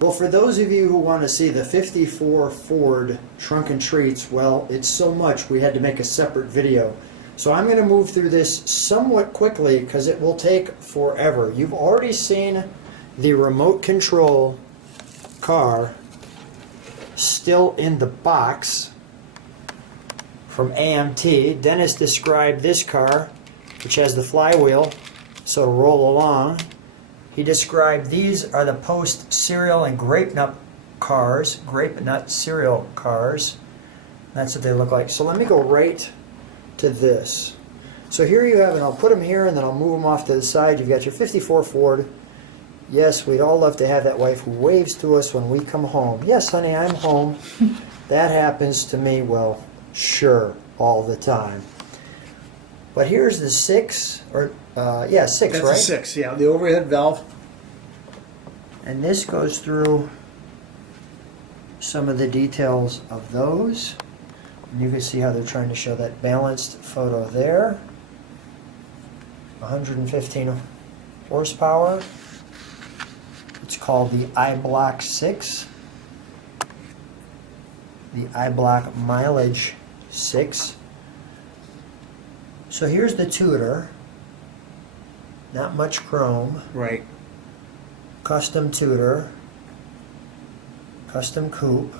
Well, for those of you who want to see the 54 Ford Trunk and Treats, well, it's so much we had to make a separate video. So I'm going to move through this somewhat quickly because it will take forever. You've already seen the remote control car still in the box from AMT. Dennis described this car, which has the flywheel, so to roll along. He described these are the post cereal and grape nut cars, grape nut cereal cars. That's what they look like. So let me go right to this. So here you have, and I'll put them here and then I'll move them off to the side. You've got your 54 Ford. Yes, we'd all love to have that wife who waves to us when we come home. Yes, honey, I'm home. That happens to me, well, sure, all the time. But here's the 6, or yeah, 6, That's right? a 6, yeah. The overhead valve. And this goes through some of the details of those. And you can see how they're trying to show that balanced photo there. 115 horsepower. It's called the iBlock 6. The iBlock Mileage 6. So here's the tutor. Not much chrome. Right. Custom tutor. Custom coupe.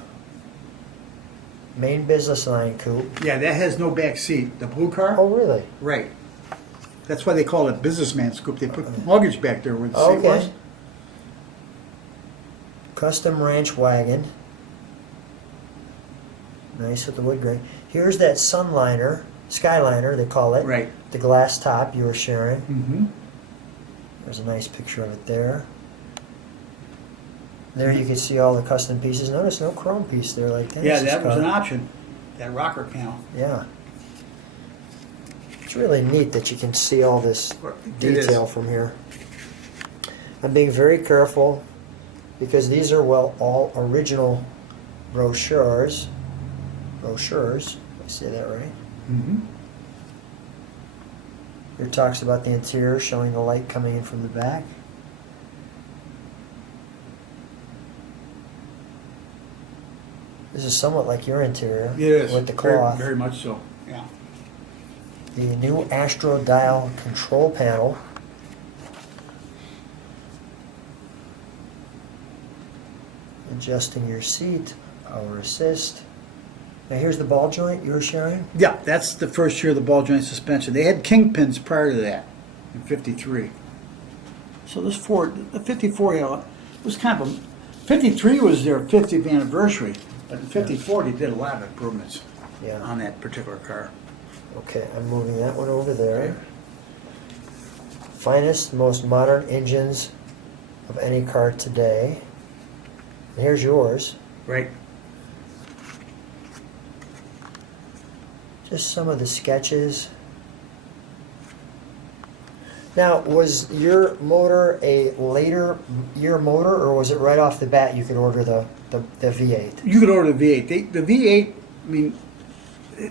Main business line coupe. Yeah, that has no back seat. The blue car? Oh, really? Right. That's why they call it businessman scoop. They put luggage back there where the seat was. Okay. Custom ranch wagon. Nice with the wood grain. Here's that sunliner, skyliner they call it. Right. The glass top you were sharing. Mm-hmm. There's a nice picture of it there. There you can see all the custom pieces. Notice no chrome piece there like that. Yeah, that was an option. That rocker panel. Yeah. It's really neat that you can see all this detail from here. I'm being very careful because these are, well, all original brochures. Brochures, did I say that right? Mm-hmm. Here it talks about the interior, showing the light coming in from the back. This is somewhat like your interior. It is. With the cloth. Very, very much so, yeah. The new Astro Dial control panel. Adjusting your seat, power assist. Now here's the ball joint you were sharing. Yeah, that's the first year of the ball joint suspension. They had kingpins prior to that in 53. So this Ford, the 54, you know, it was kind of a, 53 was their 50th anniversary, but in 54 they did a lot of improvements on that particular car. Okay, I'm moving that one over there. Finest, most modern engines of any car today. And here's yours. Right. Just some of the sketches. Now, was your motor a later year motor, or was it right off the bat you could order the V8? You could order the V8. The V8, I mean,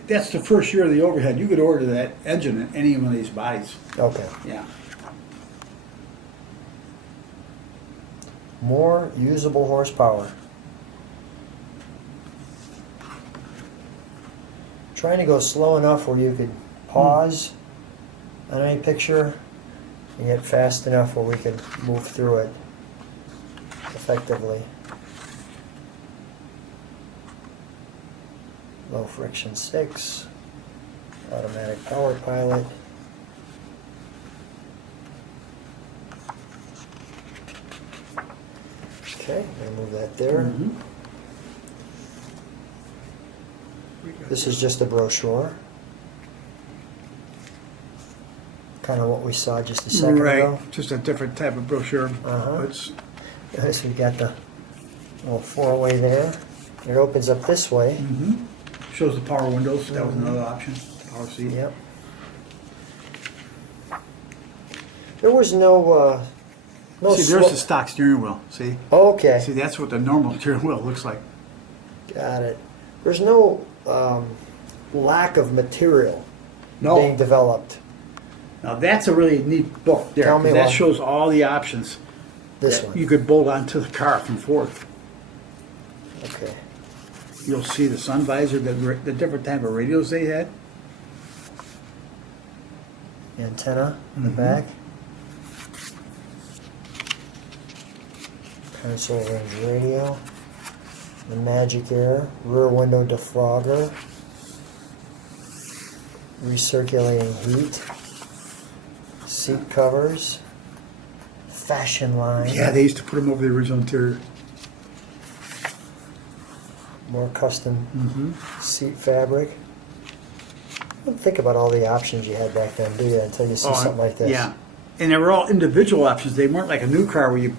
that's the first year of the overhead. You could order that engine in any one of these bodies. Okay. Yeah. More usable horsepower. Trying to go slow enough where you could pause on any picture and get fast enough where we could move through it effectively. Low friction 6, automatic power pilot. Okay, I'm going to move that there. Mm-hmm. This is just a brochure. Kind of what we saw just a second ago. Right, just a different type of brochure. Uh-huh. It's, Notice we've got the little four-way there. It opens up this way. mm-hmm. Shows the power windows. That was another option. Power seat. Yep. There was no See, there's the stock steering wheel. See? Okay. See, that's what the normal steering wheel looks like. Got it. There's no lack of material being developed. Now that's a really neat book there. Tell me 'cause that why. shows all the options This that one. you could bolt onto the car from Ford. Okay. You'll see the sun visor, the different type of radios they had. Antenna in the Mhm. back. Console range radio. The Magic Air. Rear window defrogger. Recirculating heat. Seat covers. Fashion line. Yeah, they used to put them over the original interior. More custom Mm-hmm. seat fabric. Don't think about all the options you had back then, do you? Until you see something like this. Yeah, and they were all individual options. They weren't like a new car where you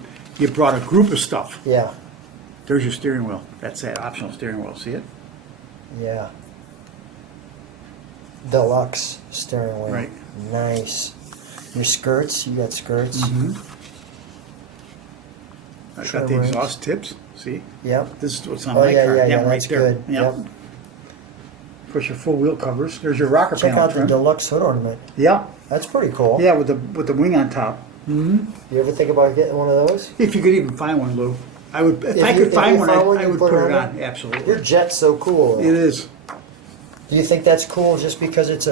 brought a group of stuff. Yeah. There's your steering wheel. That's that optional steering wheel. See it? Yeah. Deluxe steering wheel. Right. Nice. Your skirts, you got skirts. Mm-hmm. I Trim got the rings. exhaust tips. See? Yep. This is what's on Oh my yeah, car. yeah, yeah. right That's there. good. Yep. Yep. Push your full wheel covers. There's your rocker Check panel out the trim. deluxe hood ornament. Yeah. That's pretty cool. Yeah, with the wing on top. Mm-hmm. You ever think about getting one of those? If you could even find one, Lou. I would. If I you- could if find you one, found one, I you'd would put put it it on on. Absolutely. Your Jet's so cool. It is. Do you think that's cool just because it's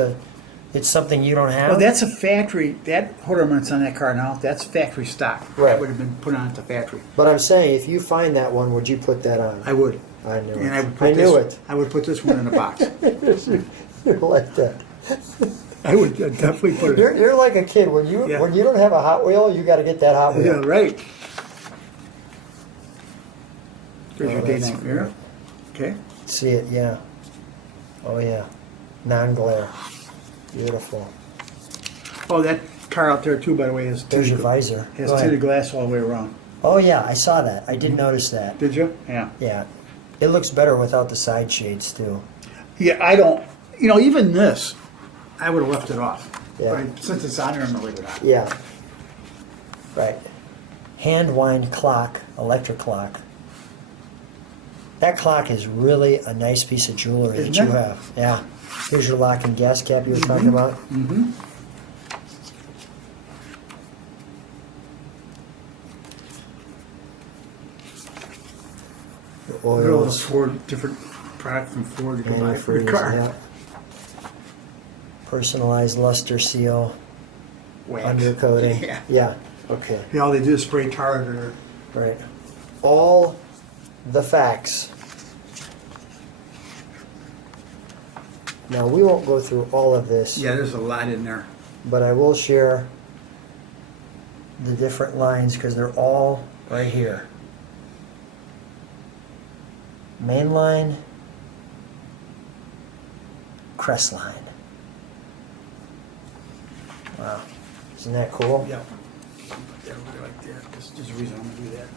something you don't have? Well, that's a factory. That hood ornament's on that car now. That's factory stock. Right. That would have been put on at the factory. But I'm saying, if you find that one, would you put that on? I would. I knew And it. I would put I knew this, I would put this one in a box. it. You're like that. I would definitely put it. You're like a kid when you Yeah. when you don't have a Hot Wheel, you got to get that Hot Wheel. Yeah, right. There's Oh, your day that's night mirror. Okay. See it, yeah. Oh yeah, non-glare, beautiful. Oh, that car out there too, by the way, has There's your visor. has Go ahead. tinted glass all the way around. Oh yeah, I saw that. I did notice that. Did you? Yeah. Yeah, it looks better without the side shades too. Yeah, I don't. You know, even this, I would have left it off. Yeah. But since it's on there, I'm gonna leave it on. Yeah. Right. Hand wind clock, electric clock. That clock is really a nice piece of jewelry Isn't that you it? have. Yeah. Here's your lock and gas cap you were talking about. Mm-hmm. The Look at all the oils, Ford, different product from Ford you can buy for your antifreeze, car. yeah. Personalized luster seal, Wax. undercoating. Yeah. Yeah. Okay. Yeah, all they do is spray tar under. Right. All the facts. Now we won't go through all of this, Yeah, there's a lot in there. but I will share the different lines because they're all right here. Main line, crest line. Wow, isn't that cool? Yeah. Put that over there like there, because there's a reason I'm gonna do that.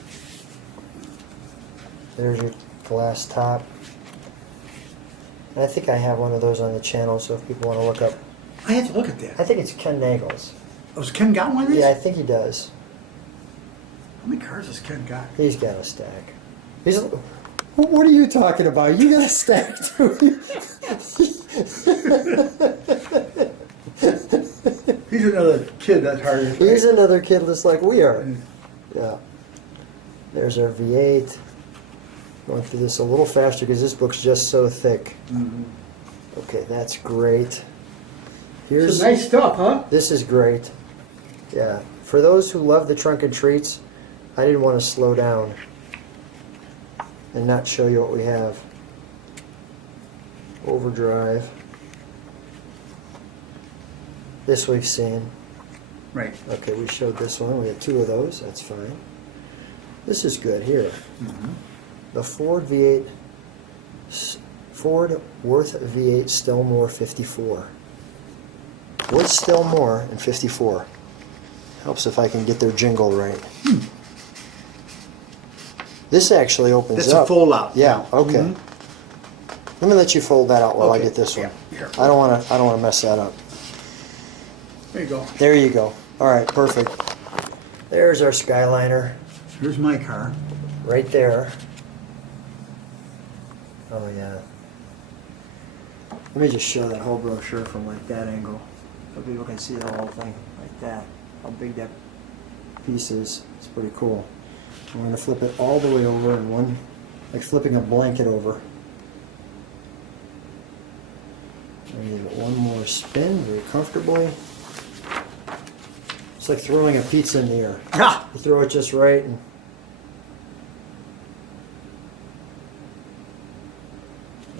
There's your glass top. And I think I have one of those on the channel, so if people want to look up, I have to look at I that. think it's Ken Nagel's. Oh, has Ken got one of these? Yeah, I think he does. How many cars has Ken got? He's got a stack. He's. What are you talking about? You got a stack too. He's another kid that's harder. He's another kid just like we are. Yeah. There's our V8. Going through this a little faster because this book's just so thick. Mm-hmm. Okay, that's great. It's Here's nice stuff, huh? This is great. Yeah. For those who love the trunk and treats, I didn't want to slow down and not show you what we have. Overdrive. This we've seen. Right. Okay, we showed this one. We had two of those. That's fine. This is good here. Mm-hmm. The Ford V8, Ford Worth V8 Stillmore 54. Worth Stillmore and 54. Helps if I can get their jingle right. This actually opens That's up. a fold out. Yeah. Okay. Mhm. Let me let you fold that out while I Okay. get this one. Yeah, here. I don't want to mess that up. There you go. There you go. All right. Perfect. There's our Skyliner Here's my car. right there. Oh yeah. Let me just show that whole brochure from like that angle, so people can see the whole thing like that. How big that pieces. It's pretty cool. I'm going to flip it all the way over in one, like flipping a blanket over. I give it one more spin very comfortably. It's like throwing a pizza in the air. Ah! You throw it just right and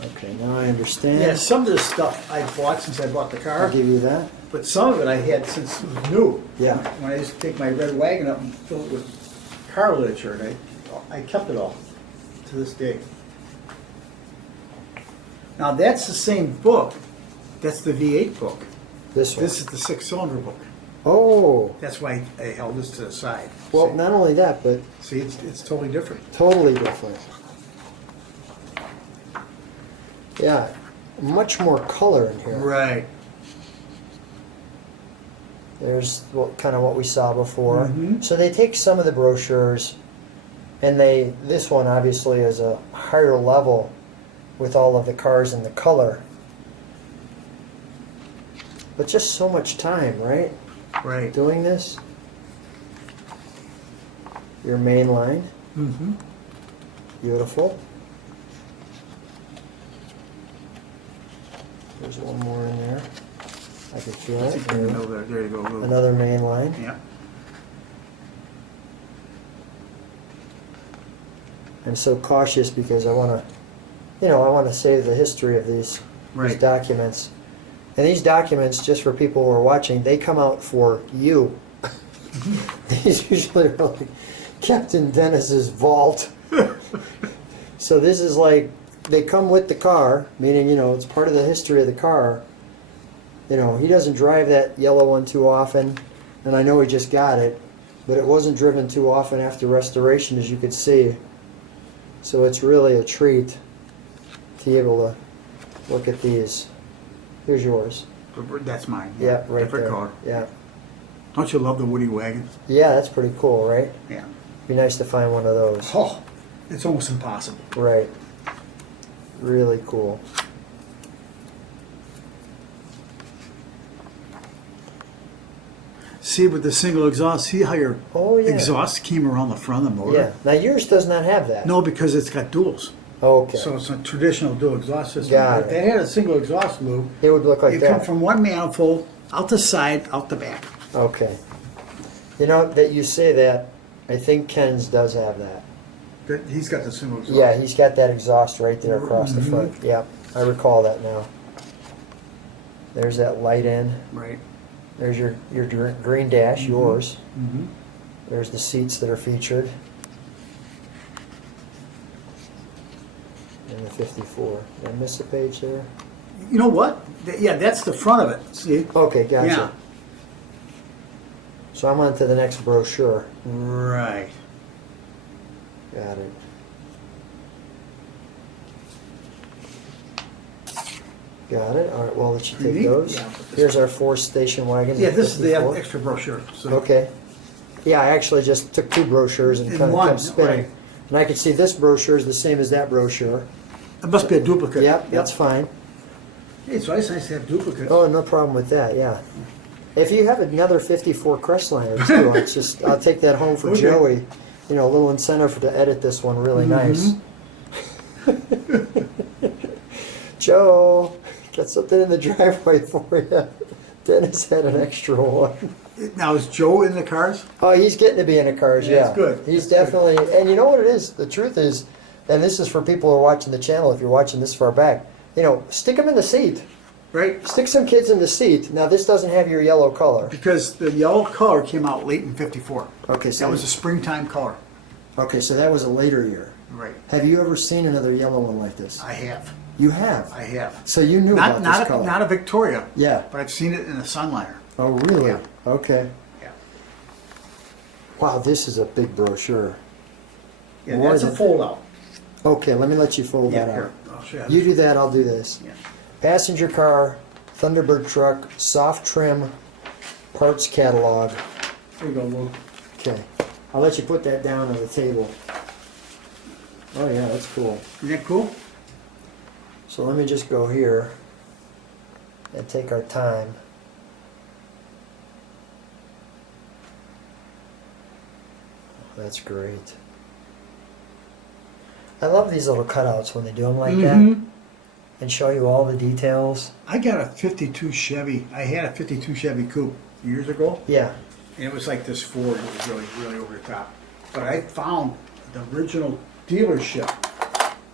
okay, now I understand. Yeah, some of this stuff I bought since I bought the car, I'll give you that. but some of it I had since it was new. Yeah. When I used to take my red wagon up and fill it with car literature, and I kept it all to this day. Now that's the same book. That's the V8 book. This one. This is the 6-cylinder book. Oh, That's why I held this to the side. well, See? not only that, but See, it's totally different. totally different. Yeah, much more color in here. Right. There's kind of what we saw before. Mhm. So they take some of the brochures, and this one obviously is a higher level with all of the cars and the color. But just so much time, right? Right. Doing this. Your main line, Mm-hmm. beautiful. There's one more in there. I can feel it. There you go. Lou. Another main line. Yeah. I'm so cautious because I want to save the history of these Right. documents. And these documents, just for people who are watching, they come out for you. These usually are like kept in Dennis's vault. So this is like, they come with the car, meaning, it's part of the history of the car. He doesn't drive that yellow one too often, and I know he just got it, but it wasn't driven too often after restoration, as you could see. So it's really a treat to be able to look at these. Here's yours. That's mine. Yeah, right Different there. color. Yeah. Don't you love the Woody wagon? Yeah, that's pretty cool, right? Yeah. Be nice to find one of those. Oh, it's almost impossible. Right. Really cool. See, with the single exhaust, see how your Oh, yeah. exhaust came around the front of the motor? Yeah. Now yours does not have that. No, because it's got duals. Okay. So it's a traditional dual exhaust system. Got If it. they had a single exhaust loop, It would look like you that. come from one manifold, out the side, out the back. Okay. That you say that, I think Ken's does have that. He's got the single exhaust. Yeah, he's got that exhaust right there across the Mhm. front. Yeah, I recall that now. There's that light in. Right. There's your green dash, yours. Mm-hmm. There's the seats that are featured. And the 54. Did I miss a page there? You know what? Yeah, that's the front of it. See? Okay, gotcha. Yeah. So I'm on to the next brochure. Right. Got it. Got it. All right, well, I'll let you take Neat. those. Yeah, I'll put this Here's our 4-station wagon. Yeah, this is the 54. extra brochure. So Okay. Yeah, I actually just took two brochures and In kind of one, kept spinning. right. And I could see this brochure is the same as that brochure. it must be a duplicate. Yep, that's fine. Hey, it's nice to have duplicates. Oh, no problem with that, yeah. If you have another 54 Crestliner too, I'll take that home for Okay. Joey. A little incentive to edit this one really nice. Joe, got something in the driveway for you. Dennis had an extra one. Now, is Joe in the cars? Oh, he's getting to be in the cars, Yeah, yeah. that's good. He's That's definitely, and you know what it is? The truth is, and this is for people who are watching the channel, if you're watching this far back, stick them in the seat. Right. Stick some kids in the seat. Now, this doesn't have your yellow color. Because the yellow color came out late in '54. Okay, so That was a springtime color. okay, so that was a later year. Right. Have you ever seen another yellow one like this? I have. You have. I have. So you knew about this color. Not a Victoria. Yeah. But I've seen it in a Sunliner. Oh, really? Yeah. Okay. Yeah. Wow, this is a big brochure. Yeah, More that's a than- fold out. Okay, let me let you fold Yeah, that here. out. I'll show you. You do that, I'll do this. Yeah. Passenger car, Thunderbird truck, soft trim, parts catalog. There you go, Lou. Okay, I'll let you put that down on the table. Oh yeah, that's cool. Isn't that cool? So let me just go here and take our time. That's great. I love these little cutouts when they do them like Mhm. that and show you all the details. I got a 52 Chevy. I had a 52 Chevy Coupe years ago, Yeah. and it was like this Ford. It was really, really over the top. But I found the original dealership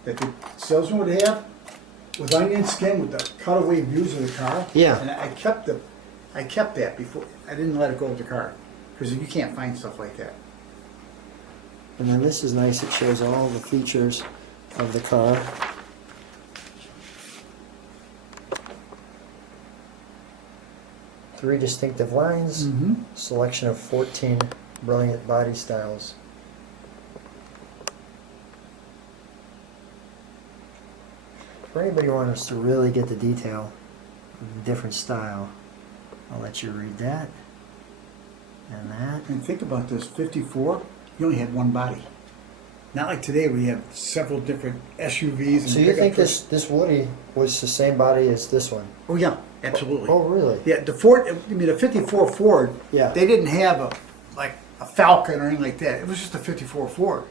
that the salesman would have with onion skin with the cutaway views of the car. Yeah. And I kept that before. I didn't let it go with the car because you can't find stuff like that. And then this is nice. It shows all the features of the car. Three distinctive lines. Mm-hmm. Selection of 14 brilliant body styles. For anybody who wants to really get the detail of the different style, I'll let you read that and that. And think about this: 54. You only had one body. Not like today where you have several different SUVs. And So you think this Woody was the same body as this one? Oh yeah, absolutely. Oh, really? Yeah, the Ford. I mean, the '54 Ford. Yeah. They didn't have a Falcon or anything like that. It was just a '54 Ford.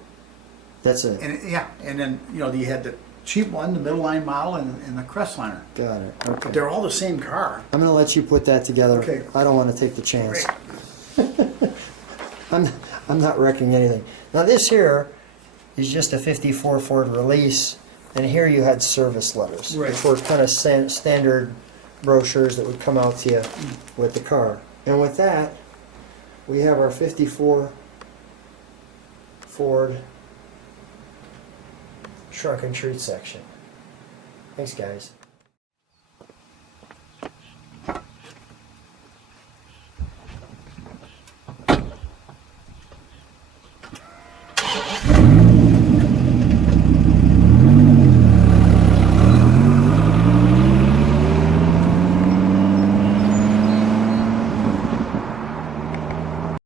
That's it. And then you had the cheap one, the middle line model, and the Crestliner. Got it. Okay. They're all the same car. I'm going to let you put that together. Okay. I don't want to take the chance. Great. I'm not wrecking anything. Now this here is just a 54 Ford release, and here you had service letters, Right. which were kind of standard brochures that would come out to you with the car. And with that, we have our 54 Ford trunk and treat section. Thanks, guys.